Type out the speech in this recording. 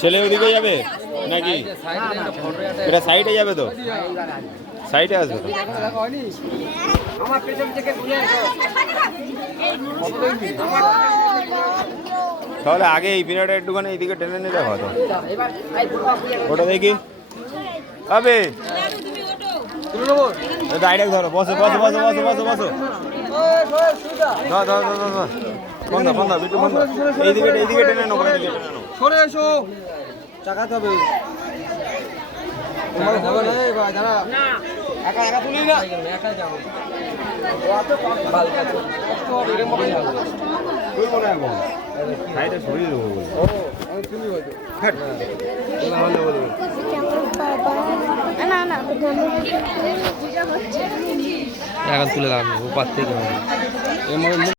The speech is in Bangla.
ছেলে ওদিকে যাবে নাকি? এটা সাইডে যাবে তো, সাইডে আসবে তো। তাহলে আগে এই পিনাটা একটুখানি এইদিকে টেনে নিলে হতো। ওটা দেখি হবে ডাইরেক্ট ধরো। বসো বসো বসো বসো বসো বসো। বন্ধ বন্ধ বিটু বন্ধ। এইদিকে এইদিকে টেনে নেবো, এইদিকে টেনে নেবো। সরে এসো, চাকাতে হবে। তোমার হবে না ভাই, দাঁড়া না, একা একা তুলি না, একা যাবো। বালকা তো এর মতো যাবো। কই মনে এখন সাইডে সরিয়ে দেবো। ও আমি তুমি বলছো হ্যাঁ না হলে বলবো না না এখন তুলে দাও, ও পার থেকে